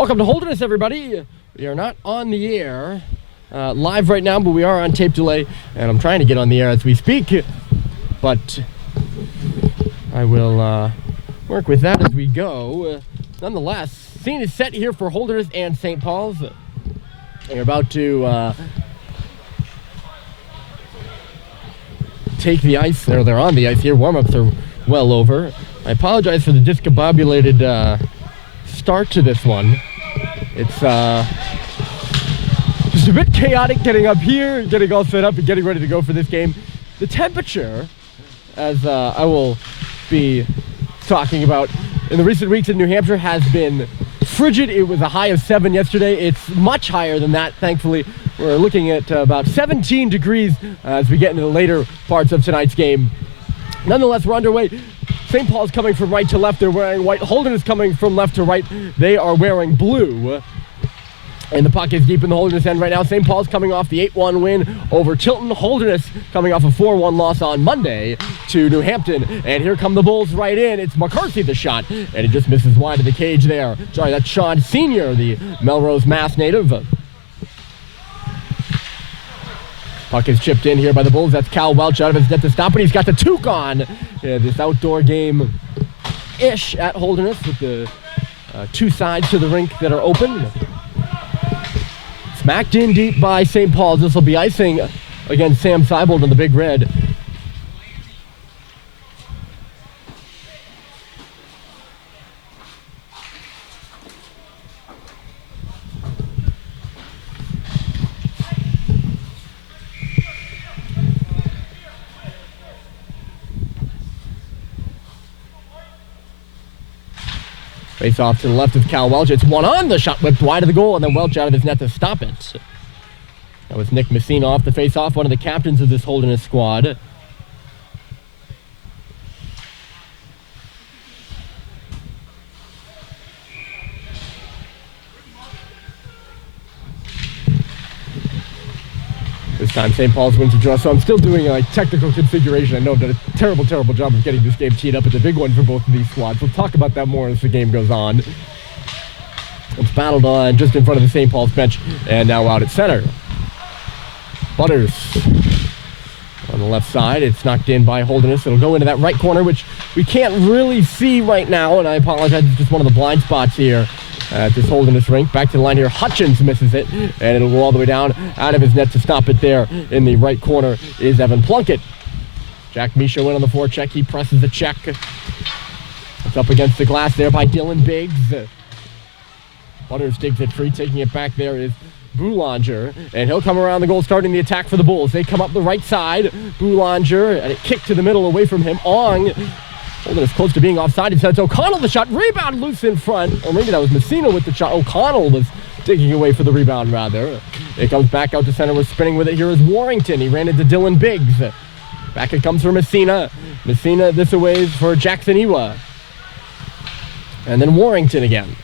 Welcome to Holderness, everybody. We are not on the air live right now, but we are on tape delay, and I'm trying to get on the air as we speak, but I will work with that as we go. Nonetheless, scene is set here for Holderness and St. Paul's. They're about to take the ice. They're on the ice here. Warm-ups are well over. I apologize for the discombobulated start to this one. It's just a bit chaotic getting up here, getting all set up, and getting ready to go for this game. The temperature, as I will be talking about in the recent weeks in New Hampshire, has been frigid. It was a high of 7 yesterday. It's much higher than that, thankfully. We're looking at about 17 degrees as we get into the later parts of tonight's game. Nonetheless, we're underway. St. Paul's coming from right to left. They're wearing white. Holderness coming from left to right. They are wearing blue. And the puck is deep in the Holderness end right now. St. Paul's coming off the 8-1 win over Tilton. Holderness coming off a 4-1 loss on Monday to New Hampton. And here come the Bulls right in. It's McCarthy the shot. And it just misses wide of the cage there. Sorry, that's Sean Sr., the Melrose, Mass native. Puck is chipped in here by the Bulls. That's Cal Welch out of his net to stop it. He's got the toque on. This outdoor game-ish at Holderness with the two sides to the rink that are open. Smacked in deep by St. Paul's. This will be icing against Sam Seibold in the Big Red. Face off to the left of Cal Welch. It's one on. The shot whipped wide of the goal, and then Welch out of his net to stop it. That was Nick Messina off the face-off, one of the captains of this Holderness squad. This time, St. Paul's wins a draw, so I'm still doing a technical configuration. I know I've done a terrible, terrible job of getting this game teed up. It's a big one for both of these squads. We'll talk about that more as the game goes on. It's battled on just in front of the St. Paul's bench, and now out at center. Butters on the left side. It's knocked in by Holderness. It'll go into that right corner, which we can't really see right now, and I apologize. It's just one of the blind spots here at this Holderness rink. Back to the line here. Hutchins misses it, and it'll go all the way down out of his net to stop it there. In the right corner is Evan Plunkett. Jack Misha went on the forecheck. He presses the check. It's up against the glass there by Dylan Biggs. Butters digs it free. Taking it back there is Boulanger, and he'll come around the goal, starting the attack for the Bulls. They come up the right side. Boulanger, and it kicked to the middle away from him. Ong. Holderness close to being offside. It's O'Connell the shot. Rebound loose in front. Or maybe that was Messina with the shot. O'Connell was digging away for the rebound, rather. It comes back out to center. We're spinning with it. Here is Warrington. He ran into Dylan Biggs. Back it comes for Messina. Messina this away for Jackson Iwa. And then Warrington again.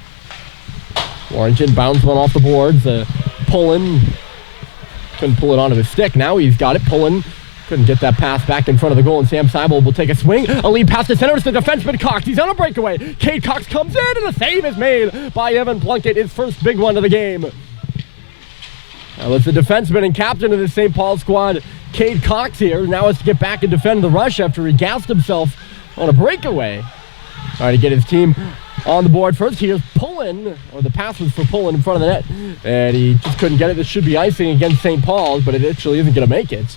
Warrington bounds one off the boards. Pullen couldn't pull it onto the stick. Now he's got it. Pullen couldn't get that pass back in front of the goal, and Sam Seibold will take a swing. A lead pass to center. It's the defenseman Cox. He's on a breakaway. Cade Cox comes in, and a save is made by Evan Plunkett, his first big one of the game. Now it's the defenseman and captain of the St. Paul squad, Cade Cox here. Now has to get back and defend the rush after he gassed himself on a breakaway. Trying to get his team on the board first. Here's Pullen, or the pass was for Pullen in front of the net, and he just couldn't get it. This should be icing against St. Paul's, but it actually isn't going to make it.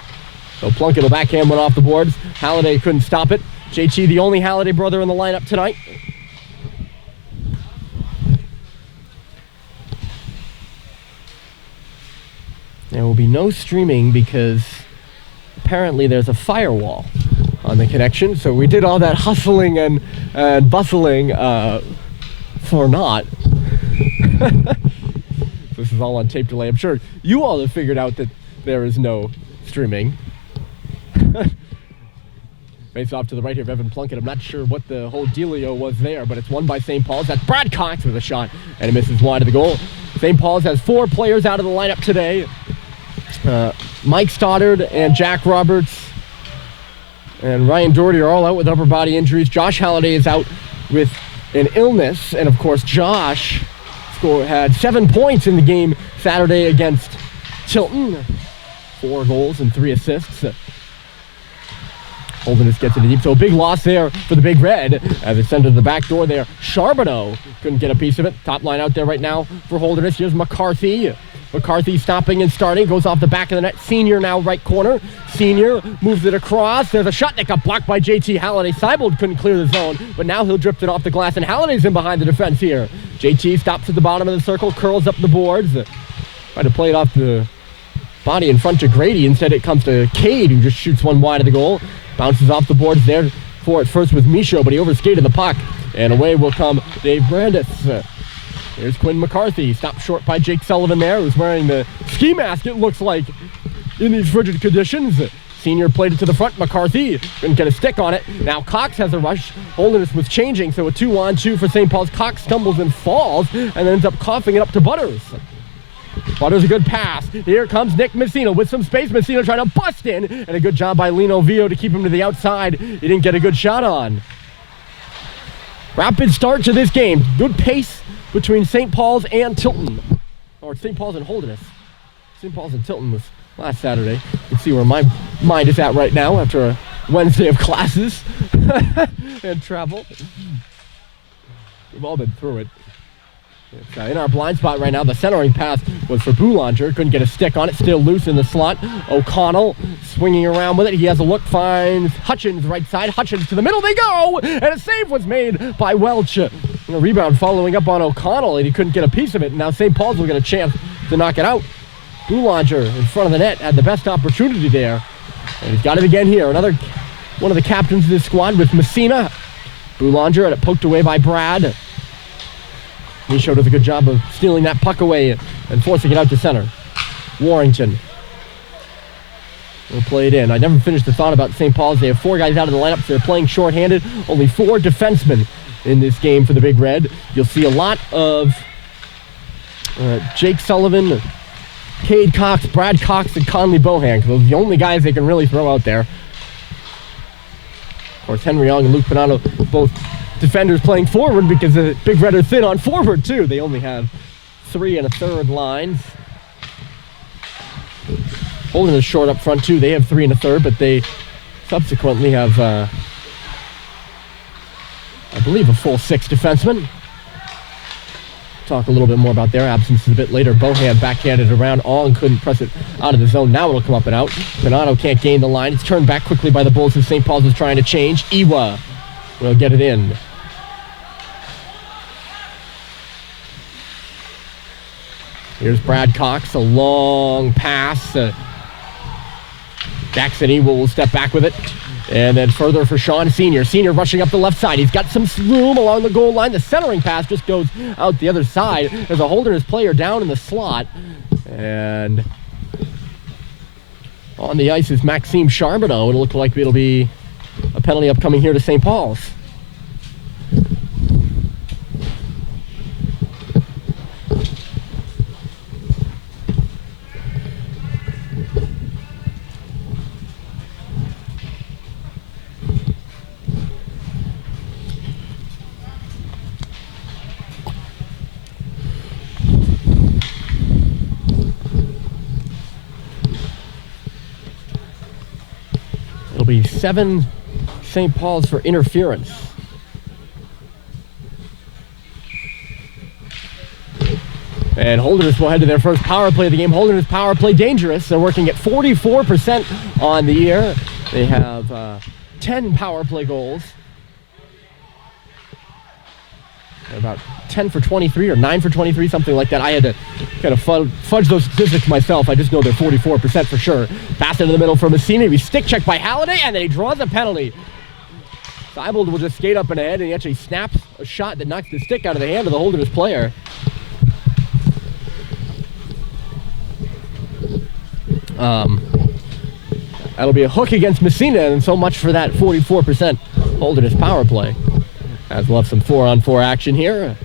So Plunkett will backhand one off the boards. Halliday couldn't stop it. JT, the only Halliday brother in the lineup tonight. There will be no streaming because apparently there's a firewall on the connection. So we did all that hustling and bustling for naught. This is all on tape delay. I'm sure you all have figured out that there is no streaming. Face off to the right here of Evan Plunkett. I'm not sure what the whole dealio was there, but it's won by St. Paul's. That's Brad Cox with a shot, and it misses wide of the goal. St. Paul's has 4 players out of the lineup today. Mike Stoddard and Jack Roberts and Ryan Doherty are all out with upper body injuries. Josh Halliday is out with an illness, and of course Josh had 7 points in the game Saturday against Tilton. 4 goals and 3 assists. Holderness gets it deep, so a big loss there for the Big Red as it's sent to the back door there. Charbonneau couldn't get a piece of it. Top line out there right now for Holderness. Here's McCarthy. McCarthy stopping and starting, goes off the back of the net. Senior now right corner. Senior moves it across. There's a shot that got blocked by JT Halliday. Seibold couldn't clear the zone, but now he'll drift it off the glass, and Halliday's in behind the defense here. JT stops at the bottom of the circle, curls up the boards. Tried to play it off the body in front to Grady. Instead it comes to Cade, who just shoots one wide of the goal. Bounces off the boards there for it first with Michaud, but he overskated the puck. And away will come Dave Brandis. Here's Quinn McCarthy, stopped short by Jake Sullivan there, who's wearing the ski mask, it looks like, in these frigid conditions. Senior played it to the front. McCarthy couldn't get a stick on it. Now Cox has a rush. Holderness was changing, so a 2-on-2 for St. Paul's. Cox stumbles and falls and then ends up coughing it up to Butters. Butters a good pass. Here comes Nick Messina with some space. Messina trying to bust in, and a good job by Lino Vio to keep him to the outside. He didn't get a good shot on. Rapid start to this game. Good pace between St. Paul's and Tilton. Or St. Paul's and Holderness. St. Paul's and Tilton was last Saturday. You can see where my mind is at right now after a Wednesday of classes and travel. We've all been through it. It's in our blind spot right now. The centering pass was for Boulanger. Couldn't get a stick on it. Still loose in the slot. O'Connell swinging around with it. He has a look. Finds Hutchins right side. Hutchins to the middle. They go! And a save was made by Welch. And a rebound following up on O'Connell, and he couldn't get a piece of it. Now St. Paul's will get a chance to knock it out. Boulanger in front of the net had the best opportunity there. And he's got it again here. Another one of the captains of this squad with Messina. Boulanger had it poked away by Brad. Michaud does a good job of stealing that puck away and forcing it out to center. Warrington will play it in. I never finished the thought about St. Paul's. They have 4 guys out of the lineup, so they're playing shorthanded. Only 4 defensemen in this game for the Big Red. You'll see a lot of Jake Sullivan, Cade Cox, Brad Cox, and Conley Bohan. Those are the only guys they can really throw out there. Of course, Henry Young and Luke Pinato, both defenders playing forward because the Big Red are thin on forward too. They only have 3 1/3 lines. Holderness short up front too. They have 3 1/3, but they subsequently have, I believe, a full 6 defensemen. Talk a little bit more about their absences a bit later. Bohan backhanded around. Ong couldn't press it out of the zone. Now it'll come up and out. Pinato can't gain the line. It's turned back quickly by the Bulls as St. Paul's is trying to change. Iwa will get it in. Here's Brad Cox, a long pass. Jackson Iwa will step back with it. And then further for Sean Senior. Senior rushing up the left side. He's got some room along the goal line. The centering pass just goes out the other side. There's a Holderness player down in the slot. And on the ice is Maxime Charbonneau. It'll look like it'll be a penalty upcoming here to St. Paul's. It'll be 7 St. Paul's for interference. And Holderness will head to their first power play of the game. Holderness power play dangerous. They're working at 44% on the year. They have 10 power play goals. They're about 10 for 23 or 9 for 23, something like that. I had to kind of fudge those statistics myself. I just know they're 44% for sure. Pass into the middle for Messina. He's stick checked by Halliday, and then he draws a penalty. Seibold will just skate up and ahead, and he actually snaps a shot that knocks the stick out of the hand of the Holderness player. That'll be a hook against Messina, and so much for that 44% Holderness power play. As we'll have some 4-on-4 action here.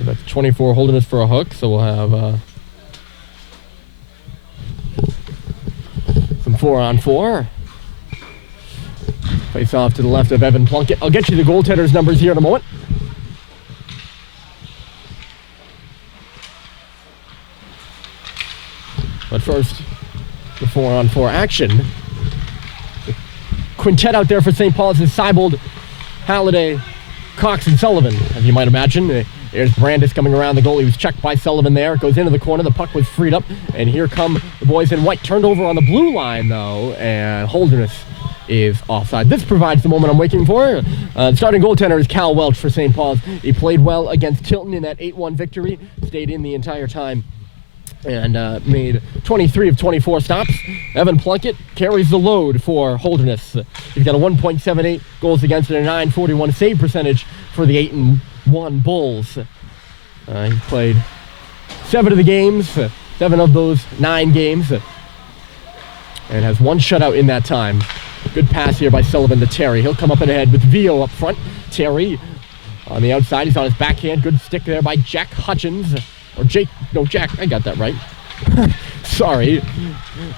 About 24 Holderness for a hook, so we'll have some 4-on-4. Face off to the left of Evan Plunkett. I'll get you the goaltender's numbers here in a moment. But first, the 4-on-4 action. The quintet out there for St. Paul's is Seibold, Halliday, Cox, and Sullivan, as you might imagine. There's Brandis coming around the goal. He was checked by Sullivan there. It goes into the corner. The puck was freed up. And here come the boys in white. Turned over on the blue line, though. And Holderness is offside. This provides the moment I'm waiting for. Starting goaltender is Cal Welch for St. Paul's. He played well against Tilton in that 8-1 victory. Stayed in the entire time. And made 23 of 24 stops. Evan Plunkett carries the load for Holderness. He's got a 1.78 goals against and a 941 save percentage for the 8-1 Bulls. He played 7 of the games, 7 of those 9 games, and has 1 shutout in that time. Good pass here by Sullivan to Terry. He'll come up and ahead with Vio up front. Terry on the outside. He's on his backhand. Good stick there by Jack Hutchins. Or Jake, no, Jack, I got that right. Sorry.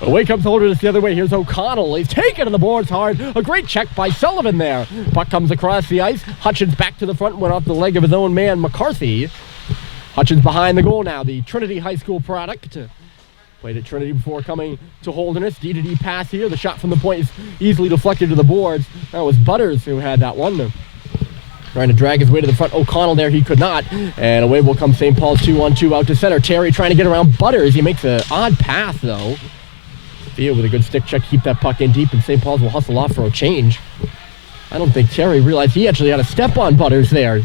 Away comes Holderness the other way. Here's O'Connell. He's taken to the boards hard. A great check by Sullivan there. Puck comes across the ice. Hutchins back to the front, went off the leg of his own man, McCarthy. Hutchins behind the goal now, the Trinity High School product. Played at Trinity before coming to Holderness. D-to-D pass here. The shot from the point is easily deflected to the boards. That was Butters who had that one. Trying to drag his way to the front. O'Connell there, he could not. And away will come St. Paul's 2-on-2 out to center. Terry trying to get around Butters. He makes an odd pass, though. Theo with a good stick check, keep that puck in deep, and St. Paul's will hustle off for a change. I don't think Terry realized he actually had a step on Butters there.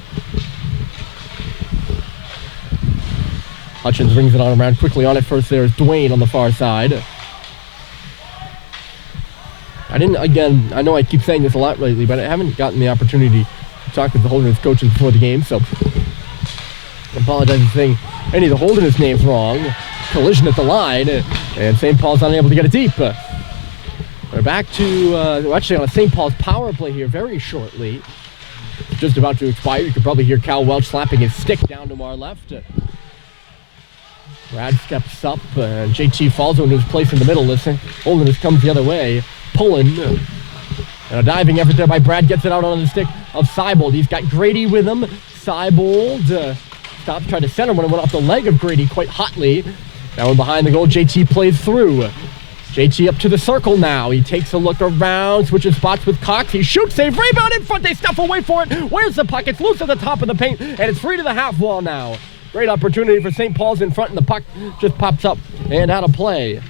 Hutchins brings it on around quickly on it. First there's Dwayne on the far side. I know I keep saying this a lot lately, but I haven't gotten the opportunity talked with the Holderness coaches before the game, so I apologize for saying any of the Holderness names wrong. Collision at the line, and St. Paul's unable to get it deep. We're back to, we're actually on a St. Paul's power play here very shortly. Just about to expire. You could probably hear Cal Welch slapping his stick down to our left. Brad steps up, and JT falls into his place in the middle. Listen, Holderness comes the other way, pulling. And a diving effort there by Brad, gets it out on the stick of Seibold. He's got Grady with him. Seibold stops, tried to center when it went off the leg of Grady quite hotly. Now in behind the goal, JT plays through. JT up to the circle now. He takes a look around, switches spots with Cox. He shoots, save, rebound in front. They stuff away for it. Where's the puck? It's loose at the top of the paint, and it's free to the half wall now. Great opportunity for St. Paul's in front, and the puck just pops up and out of play.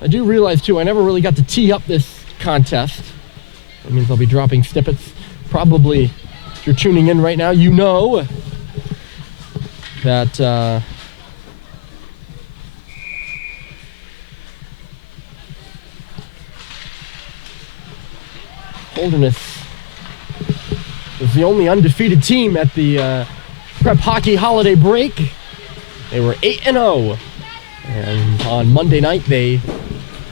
I do realize, too, I never really got to tee up this contest. That means I'll be dropping snippets. Probably, if you're tuning in right now, you know that Holderness was the only undefeated team at the prep hockey holiday break. They were 8-0. And on Monday night, they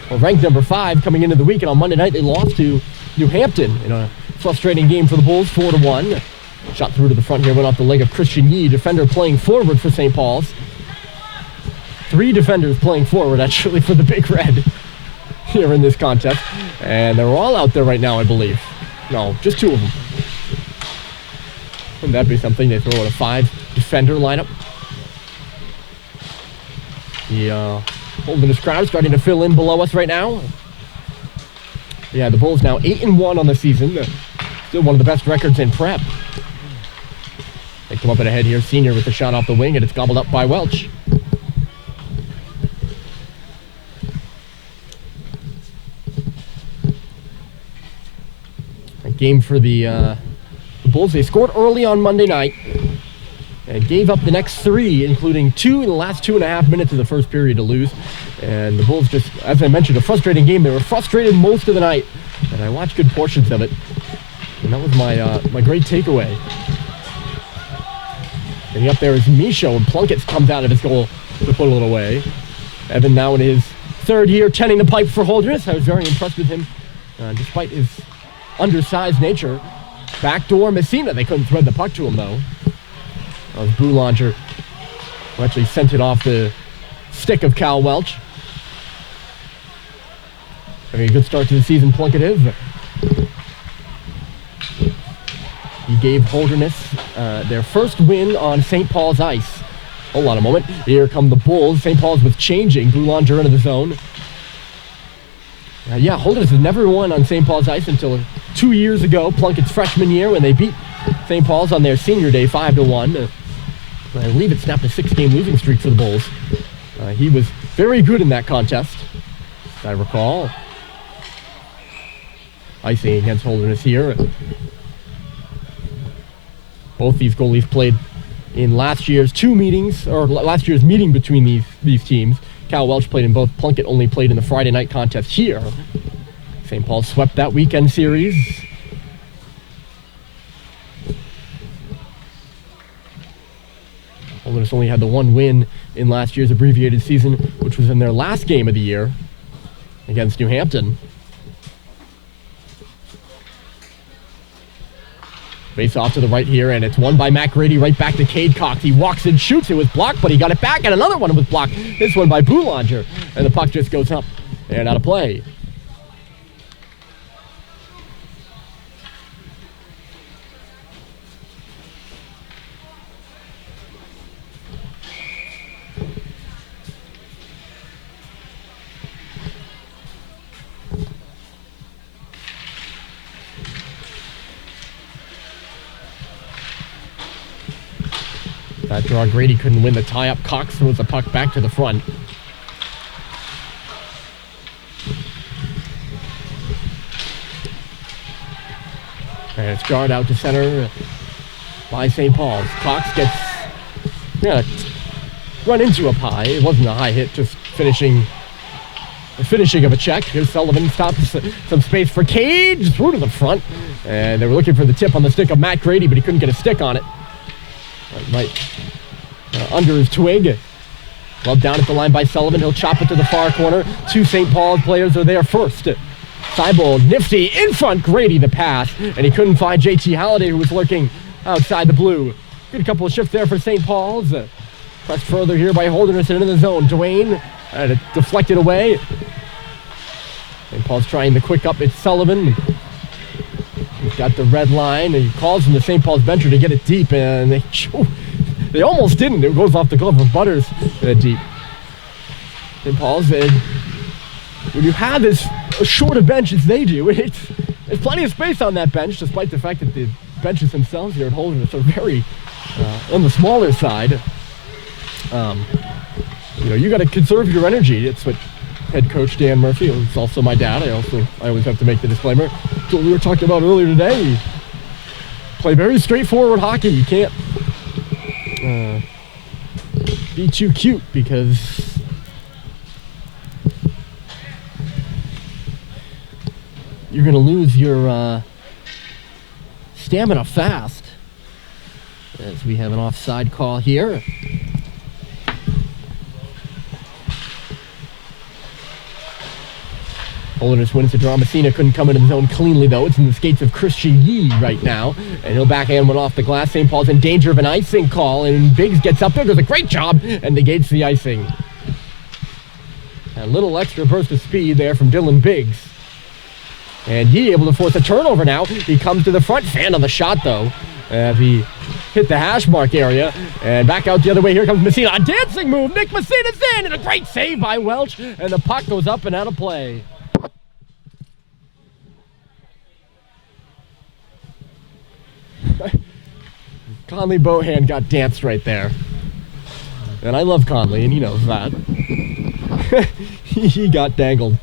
were ranked number 5 coming into the week. And on Monday night, they lost to New Hampton in a frustrating game for the Bulls, 4-1. Shot through to the front here, went off the leg of Christian Yee, defender playing forward for St. Paul's. 3 defenders playing forward, actually, for the Big Red here in this contest. And they're all out there right now, I believe. No, just 2 of them. Wouldn't that be something? They throw out a 5-defender lineup. The Holderness crowd starting to fill in below us right now. Yeah, the Bulls now 8-1 on the season. Still one of the best records in prep. They come up and ahead here. Senior with the shot off the wing, and it's gobbled up by Welch. A game for the Bulls. They scored early on Monday night and gave up the next 3, including 2 in the last 2.5 minutes of the first period to lose. And the Bulls just, as I mentioned, a frustrating game. They were frustrated most of the night, and I watched good portions of it. And that was my great takeaway. And up there is Michaud, and Plunkett comes out of his goal to put it away. Evan now in his 3rd year tending the pipe for Holderness. I was very impressed with him, despite his undersized nature. Backdoor Messina. They couldn't thread the puck to him, though. That was Boulanger who actually sent it off the stick of Cal Welch. Having a good start to the season, Plunketive. He gave Holderness their first win on St. Paul's ice. Hold on a moment. Here come the Bulls. St. Paul's was changing. Boulanger into the zone. Yeah, Holderness has never won on St. Paul's ice until 2 years ago, Plunkett's freshman year, when they beat St. Paul's on their senior day 5-1. I believe it snapped a 6-game losing streak for the Bulls. He was very good in that contest, as I recall. Icing against Holderness here. Both these goalies played in last year's last year's meeting between these teams. Cal Welch played in both. Plunkett only played in the Friday night contest here. St. Paul swept that weekend series. Holderness only had the one win in last year's abbreviated season, which was in their last game of the year against New Hampton. Face off to the right here, and it's won by Matt Grady right back to Cade Cox. He walks and shoots. It was blocked, but he got it back, and another one was blocked. This one by Boulanger, and the puck just goes up and out of play. That draw, Grady couldn't win the tie-up. Cox throws the puck back to the front. And it's jarred out to center by St. Paul's. Cox gets run into a pie. It wasn't a high hit, just finishing of a check. Here's Sullivan, stops some space for Cage, through to the front. And they were looking for the tip on the stick of Matt Grady, but he couldn't get a stick on it. Right under his twig. Well, down at the line by Sullivan. He'll chop it to the far corner. Two St. Paul's players are there first. Seibold, nifty, in front, Grady the pass. And he couldn't find JT Halliday, who was lurking outside the blue. Good couple of shifts there for St. Paul's. Pressed further here by Holderness into the zone. Dwayne had it deflected away. St. Paul's trying the quick up. It's Sullivan. He's got the red line, and he calls from the St. Paul's bencher to get it deep, and they almost didn't. It goes off the glove of Butters deep. St. Paul's, when you have as short a bench as they do, there's plenty of space on that bench, despite the fact that the benches themselves here at Holderness are very on the smaller side. You got to conserve your energy. It's what head coach Dan Murphy, who's also my dad. I always have to make the disclaimer. So we were talking about earlier today. We play very straightforward hockey. You can't be too cute, because you're going to lose your stamina fast. As we have an offside call here. Holderness wins the draw. Messina couldn't come into the zone cleanly, though. It's in the skates of Christian Yee right now. And he'll backhand one off the glass. St. Paul's in danger of an icing call. And Biggs gets up there, does a great job, and negates the icing. A little extra burst of speed there from Dylan Biggs. And Yee able to force a turnover now. He comes to the front. Fan on the shot, though, as he hit the hash mark area. And back out the other way. Here comes Messina. A dancing move. Nick Messina's in. And a great save by Welch. And the puck goes up and out of play. Conley Bohan got danced right there. And I love Conley, and he knows that. He got dangled.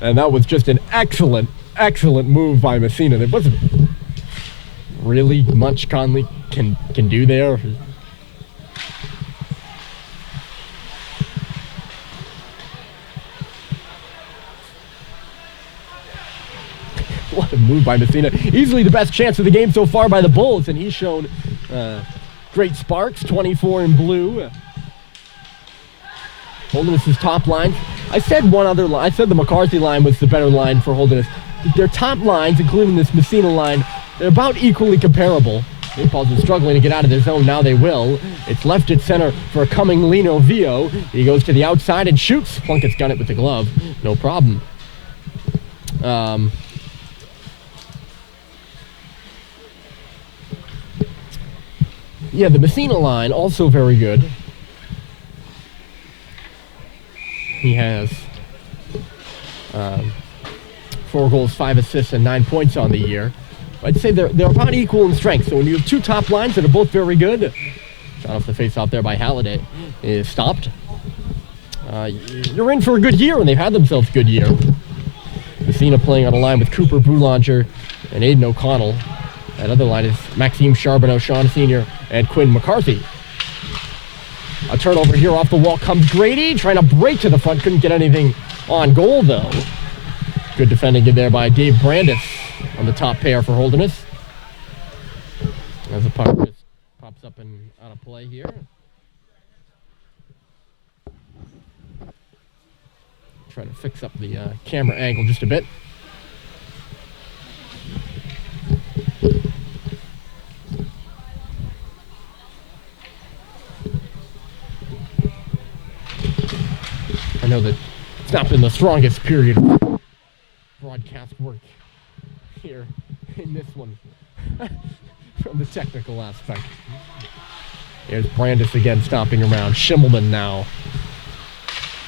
And that was just an excellent, excellent move by Messina. There wasn't really much Conley can do there. What a move by Messina. Easily the best chance of the game so far by the Bulls, and he's shown great sparks. 24 in blue. Holderness's top line. I said one other line. I said the McCarthy line was the better line for Holderness. Their top lines, including this Messina line, they're about equally comparable. St. Paul's been struggling to get out of their zone. Now they will. It's left at center for a coming Lino Vio. He goes to the outside and shoots. Plunkett's got it with the glove. No problem. Yeah, the Messina line, also very good. He has 4 goals, 5 assists, and 9 points on the year. I'd say they're about equal in strength. So when you have 2 top lines that are both very good, shot off the face-off there by Halliday, is stopped. You're in for a good year, and they've had themselves a good year. Messina playing on a line with Cooper Boulanger and Aiden O'Connell. That other line is Maxime Charbonneau, Sean Sr., and Quinn McCarthy. A turnover here off the wall comes Grady, trying to break to the front. Couldn't get anything on goal, though. Good defending in there by Dave Brandis on the top pair for Holderness. As the puck just pops up and out of play here. Try to fix up the camera angle just a bit. I know that it's not been the strongest period of broadcast work here in this one from the technical aspect. There's Brandis again stomping around. Schimmelman now.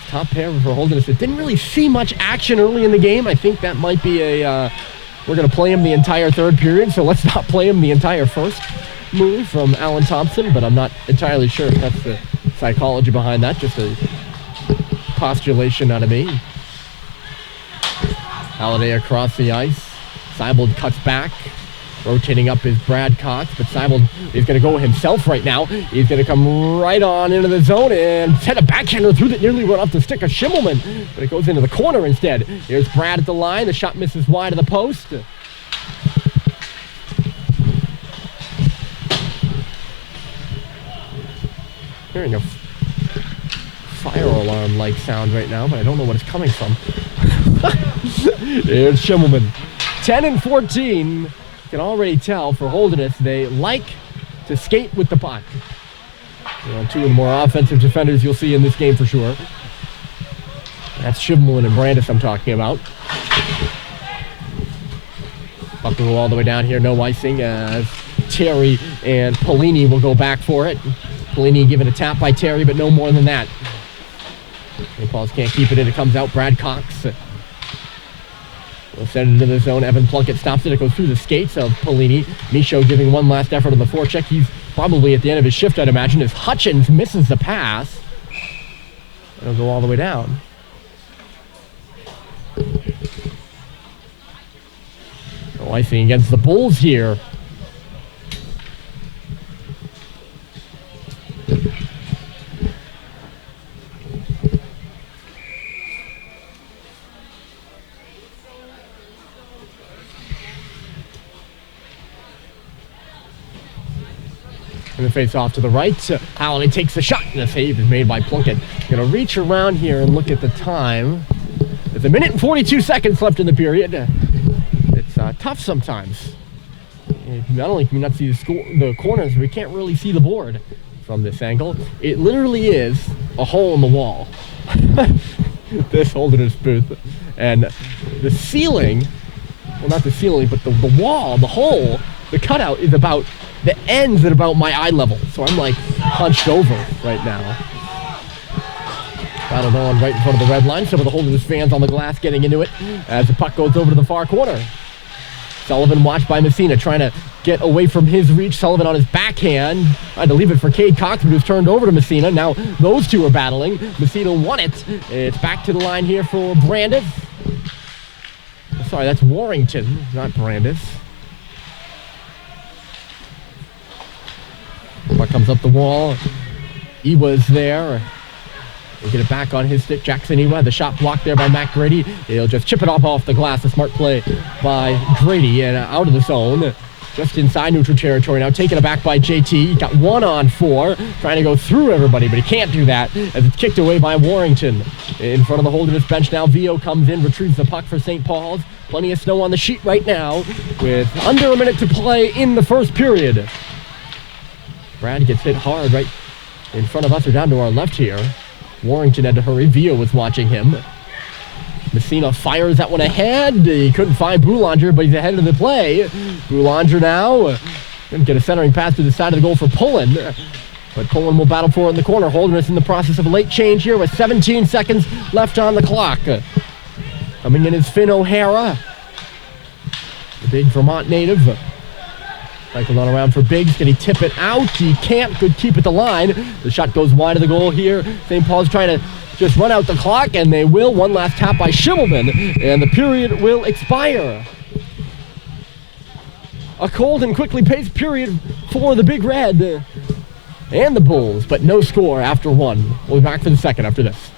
Top pair for Holderness. It didn't really see much action early in the game. I think that might be a, we're going to play him the entire third period, so let's not play him the entire first move from Alan Thompson, but I'm not entirely sure if that's the psychology behind that. Just a postulation out of me. Halliday across the ice. Seibold cuts back. Rotating up is Brad Cox, but Seibold is going to go himself right now. He's going to come right on into the zone and send a backhander through that nearly went off the stick of Schimmelman, but it goes into the corner instead. Here's Brad at the line. The shot misses wide of the post. Hearing a fire alarm-like sound right now, but I don't know what it's coming from. Here's Schimmelman. 10 and 14. You can already tell for Holderness, they like to skate with the puck. You know, 2 of the more offensive defenders you'll see in this game for sure. That's Schimmelman and Brandis I'm talking about. Puck will go all the way down here, no icing, as Terry and Polini will go back for it. Polini given a tap by Terry, but no more than that. St. Paul's can't keep it in. It comes out. Brad Cox will send it into the zone. Evan Plunkett stops it. It goes through the skates of Polini. Michaud giving one last effort on the forecheck. He's probably at the end of his shift, I'd imagine, as Hutchins misses the pass. It'll go all the way down. No icing against the Bulls here. And the face off to the right. Halliday takes the shot, and the save is made by Plunkett. Gonna reach around here and look at the time. There's 1 minute and 42 seconds left in the period. It's tough sometimes. Not only can we not see the corners, we can't really see the board from this angle. It literally is a hole in the wall. This Holderness booth. And the ceiling, well, not the ceiling, but the wall, the hole, the cutout is about, the ends at about my eye level. So I'm like hunched over right now. Battle on right in front of the red line. Some of the Holderness fans on the glass getting into it as the puck goes over to the far corner. Sullivan watched by Messina, trying to get away from his reach. Sullivan on his backhand. Tried to leave it for Cade Cox, but it was turned over to Messina. Now those two are battling. Messina won it. It's back to the line here for Brandis. Sorry, that's Warrington, not Brandis. Puck comes up the wall. Ewa's there. He'll get it back on his stick. Jackson Ewa, the shot blocked there by Matt Grady. He'll just chip it off the glass. A smart play by Grady and out of the zone. just inside neutral territory now, taken aback by JT. He got 1-on-4, trying to go through everybody, but he can't do that as it's kicked away by Warrington. In front of the Holderness bench now, Vio comes in, retrieves the puck for St. Paul's. Plenty of snow on the sheet right now, with under a minute to play in the first period. Brad gets hit hard right in front of us, or down to our left here. Warrington had to hurry. Vio was watching him. Messina fires that one ahead. He couldn't find Boulanger, but he's ahead of the play. Boulanger now going to get a centering pass to the side of the goal for Pullen. But Pullen will battle for it in the corner. Holderness in the process of a late change here with 17 seconds left on the clock. Coming in is Finn O'Hara, the big Vermont native. Cycled on around for Biggs. Can he tip it out? He can't. Good keep at the line. The shot goes wide of the goal here. St. Paul's trying to just run out the clock, and they will. One last tap by Schimmelman, and the period will expire. A cold and quickly paced period for the Big Red and the Bulls, but no score after one. We'll be back for the second after this.